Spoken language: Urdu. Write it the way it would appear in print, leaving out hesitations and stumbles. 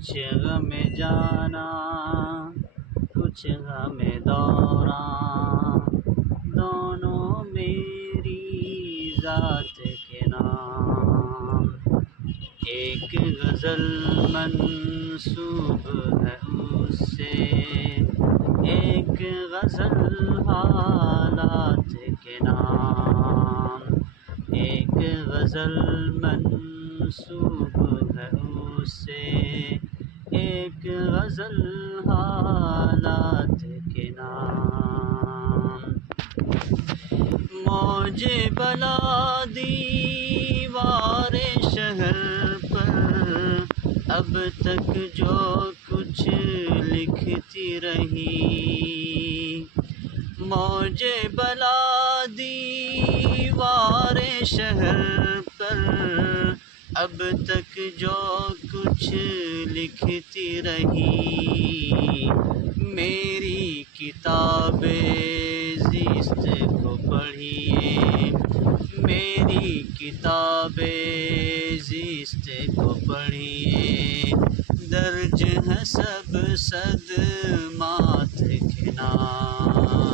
کچھ غم جانا کچھ غم دوراں، دونوں میری ذات کے نام۔ ایک غزل منسوب ہے اس سے، ایک غزل حالات کے نام۔ ایک غزل منسوب ہے اس سے، ایک غزل حالات کے نام۔ موج بلا دیوار شہر پر اب تک جو کچھ لکھتی رہی، موج بلا دیوار شہر پر اب تک جو کچھ لکھتی رہی، میری کتاب زیست کو پڑھیے، میری کتاب زیست کو پڑھیے، درج ہے سب صدمات کے نام۔